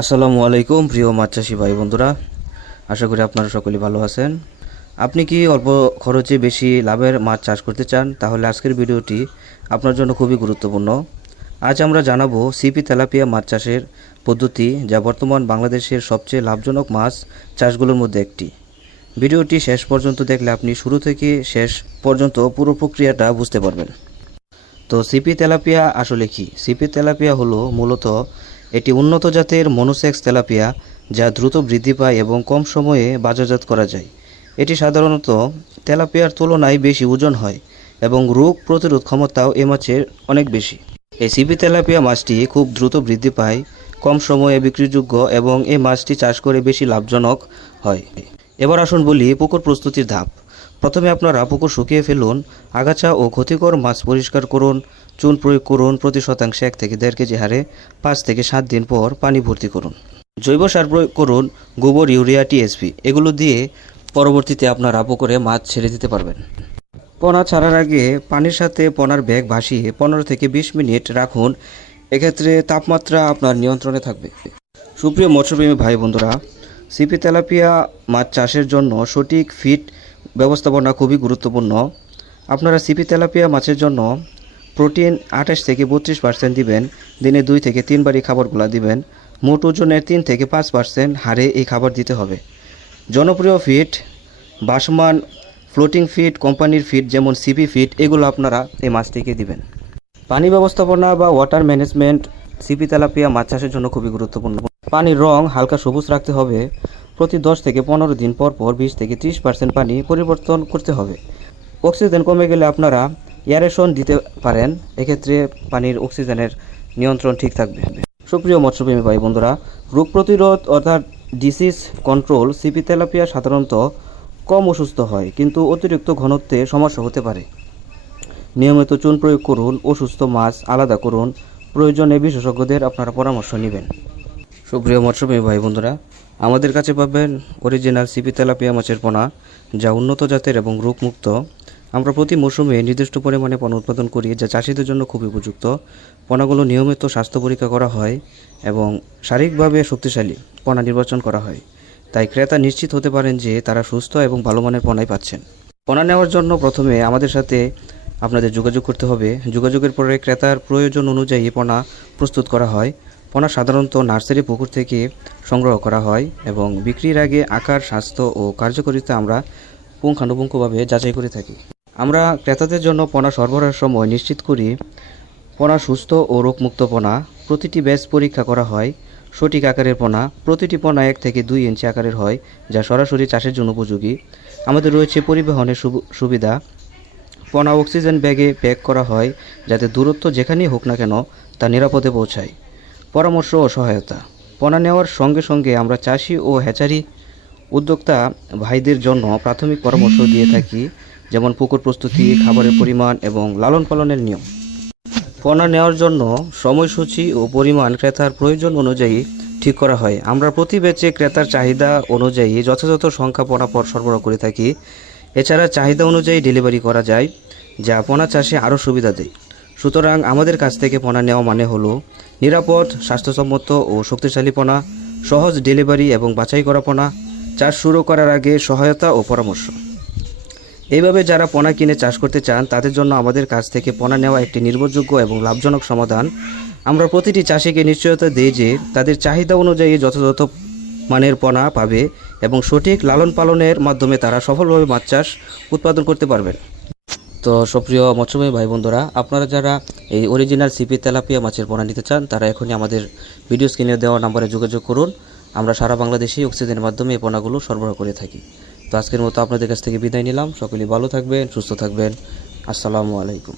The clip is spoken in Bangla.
আসসালামু আলাইকুম প্রিয় মাছ চাষি ভাই বন্ধুরা, আশা করি আপনারা সকলেই ভালো আছেন। আপনি কি অল্প খরচে বেশি লাভের মাছ চাষ করতে চান? তাহলে আজকের ভিডিওটি আপনার জন্য খুবই গুরুত্বপূর্ণ। আজ আমরা জানাবো সিপি তেলাপিয়া মাছ চাষের পদ্ধতি, যা বর্তমান বাংলাদেশের সবচেয়ে লাভজনক মাছ চাষগুলোর মধ্যে একটি। ভিডিওটি শেষ পর্যন্ত দেখলে আপনি শুরু থেকে শেষ পর্যন্ত পুরো প্রক্রিয়াটা বুঝতে পারবেন। তো সিপি তেলাপিয়া আসলে কি? সিপি তেলাপিয়া হলো মূলত এটি উন্নত জাতের মনোসেক্স তেলাপিয়া, যা দ্রুত বৃদ্ধি পায় এবং কম সময়ে বাজারজাত করা যায়। এটি সাধারণত তেলাপিয়ার তুলনায় বেশি ওজন হয় এবং রোগ প্রতিরোধ ক্ষমতাও এ মাছের অনেক বেশি। এই সিপি তেলাপিয়া মাছটি খুব দ্রুত বৃদ্ধি পায়, কম সময়ে বিক্রিযোগ্য এবং এই মাছটি চাষ করে বেশি লাভজনক হয়। এবার আসুন বলি পুকুর প্রস্তুতির ধাপ। প্রথমে আপনারা পুকুর শুকিয়ে ফেলুন, আগাছা ও ক্ষতিকর মাছ পরিষ্কার করুন, চুন প্রয়োগ করুন, প্রতি শতাংশে 1 থেকে 1.5 কেজি হারে 5 থেকে 7 দিন পর পানি ভর্তি করুন। জৈব সার প্রয়োগ করুন, গোবর, ইউরিয়া, টিএসপি এগুলো দিয়ে পরবর্তীতে আপনারা পুকুরে মাছ ছেড়ে দিতে পারবেন। পোনা ছাড়ার আগে পানির সাথে পোনার ব্যাগ ভাসিয়ে 15 থেকে 20 মিনিট রাখুন, এক্ষেত্রে তাপমাত্রা আপনার নিয়ন্ত্রণে থাকবে। সুপ্রিয় মৎস্যপ্রেমী ভাই বন্ধুরা, সিপি তেলাপিয়া মাছ চাষের জন্য সঠিক ফিড ব্যবস্থাপনা খুবই গুরুত্বপূর্ণ। আপনারা সিপি তেলাপিয়া মাছের জন্য প্রোটিন 28 থেকে 32% দিবেন, দিনে 2 থেকে 3 বার এই খাবারগুলো দিবেন। মোট ওজনের 3 থেকে 5% হারে এই খাবার দিতে হবে। জনপ্রিয় ফিড বাসমান, ফ্লোটিং ফিড, কোম্পানির ফিড যেমন সিপি ফিড এগুলো আপনারা এই মাছটিকে দিবেন। পানি ব্যবস্থাপনা বা ওয়াটার ম্যানেজমেন্ট সিপি তেলাপিয়া মাছ চাষের জন্য খুবই গুরুত্বপূর্ণ। পানির রং হালকা সবুজ রাখতে হবে। প্রতি 10 থেকে 15 দিন পর 20 থেকে 30% পানি পরিবর্তন করতে হবে। অক্সিজেন কমে গেলে আপনারা এয়ারেশন দিতে পারেন, এক্ষেত্রে পানির অক্সিজেনের নিয়ন্ত্রণ ঠিক থাকবে। সুপ্রিয় মৎস্যপ্রেমী ভাই বন্ধুরা, রোগ প্রতিরোধ অর্থাৎ ডিসিজ কন্ট্রোল সিপি তেলাপিয়া সাধারণত কম অসুস্থ হয়, কিন্তু অতিরিক্ত ঘনত্বে সমস্যা হতে পারে। নিয়মিত চুন প্রয়োগ করুন, অসুস্থ মাছ আলাদা করুন, প্রয়োজনে বিশেষজ্ঞদের আপনারা পরামর্শ নেবেন। সুপ্রিয় মৎস্যপ্রেমী ভাই বন্ধুরা, আমাদের কাছে পাবেন অরিজিনাল সিপি তেলাপিয়া মাছের পোনা, যা উন্নত জাতের এবং রোগমুক্ত। আমরা প্রতি মৌসুমে নির্দিষ্ট পরিমাণে পোনা উৎপাদন করি, যা চাষিদের জন্য খুবই উপযুক্ত। পোনাগুলো নিয়মিত স্বাস্থ্য পরীক্ষা করা হয় এবং শারীরিকভাবে শক্তিশালী পোনা নির্বাচন করা হয়, তাই ক্রেতা নিশ্চিত হতে পারেন যে তারা সুস্থ এবং ভালো মানের পোনাই পাচ্ছেন। পোনা নেওয়ার জন্য প্রথমে আমাদের সাথে আপনাদের যোগাযোগ করতে হবে। যোগাযোগের পরে ক্রেতার প্রয়োজন অনুযায়ী পোনা প্রস্তুত করা হয়। পোনা সাধারণত নার্সারি পুকুর থেকে সংগ্রহ করা হয় এবং বিক্রির আগে আকার, স্বাস্থ্য ও কার্যকারিতা আমরা পুঙ্খানুপুঙ্খভাবে যাচাই করে থাকি। আমরা ক্রেতাদের জন্য পোনা সরবরাহের সময় নিশ্চিত করি পোনা সুস্থ ও রোগমুক্ত পোনা। প্রতিটি ব্যাচ পরীক্ষা করা হয়। সঠিক আকারের পোনা, প্রতিটি পোনা 1 থেকে 2 ইঞ্চি আকারের হয়, যা সরাসরি চাষের জন্য উপযোগী। আমাদের রয়েছে পরিবহনের সুবিধা। পোনা অক্সিজেন ব্যাগে প্যাক করা হয়, যাতে দূরত্ব যেখানেই হোক না কেন তা নিরাপদে পৌঁছায়। পরামর্শ ও সহায়তা, পোনা নেওয়ার সঙ্গে সঙ্গে আমরা চাষি ও হ্যাচারি উদ্যোক্তা ভাইদের জন্য প্রাথমিক পরামর্শ দিয়ে থাকি, যেমন পুকুর প্রস্তুতি, খাবারের পরিমাণ এবং লালন পালনের নিয়ম। পোনা নেওয়ার জন্য সময়সূচি ও পরিমাণ ক্রেতার প্রয়োজন অনুযায়ী ঠিক করা হয়। আমরা প্রতি ব্যাচে ক্রেতার চাহিদা অনুযায়ী যথাযথ সংখ্যা পোনা সরবরাহ করে থাকি। এছাড়া চাহিদা অনুযায়ী ডেলিভারি করা যায়, যা পোনা চাষে আরও সুবিধা দেয়। সুতরাং আমাদের কাছ থেকে পোনা নেওয়া মানে হলো নিরাপদ, স্বাস্থ্যসম্মত ও শক্তিশালী পোনা, সহজ ডেলিভারি এবং বাছাই করা পোনা, চাষ শুরু করার আগে সহায়তা ও পরামর্শ। এইভাবে যারা পোনা কিনে চাষ করতে চান তাদের জন্য আমাদের কাছ থেকে পোনা নেওয়া একটি নির্ভরযোগ্য এবং লাভজনক সমাধান। আমরা প্রতিটি চাষিকে নিশ্চয়তা দিই যে তাদের চাহিদা অনুযায়ী যথাযথ মানের পোনা পাবে এবং সঠিক লালন পালনের মাধ্যমে তারা সফলভাবে মাছ চাষ উৎপাদন করতে পারবেন। তো সুপ্রিয় মৎস্যপ্রেমী ভাই বন্ধুরা, আপনারা যারা এই অরিজিনাল সিপি তেলাপিয়া মাছের পোনা নিতে চান তারা এখনই আমাদের ভিডিও স্ক্রিনে দেওয়া নম্বরে যোগাযোগ করুন। আমরা সারা বাংলাদেশেই অক্সিজেনের মাধ্যমে এই পোনাগুলো সরবরাহ করে থাকি। তো আজকের মতো আপনাদের কাছ থেকে বিদায় নিলাম। সকলেই ভালো থাকবেন, সুস্থ থাকবেন। আসসালামু আলাইকুম।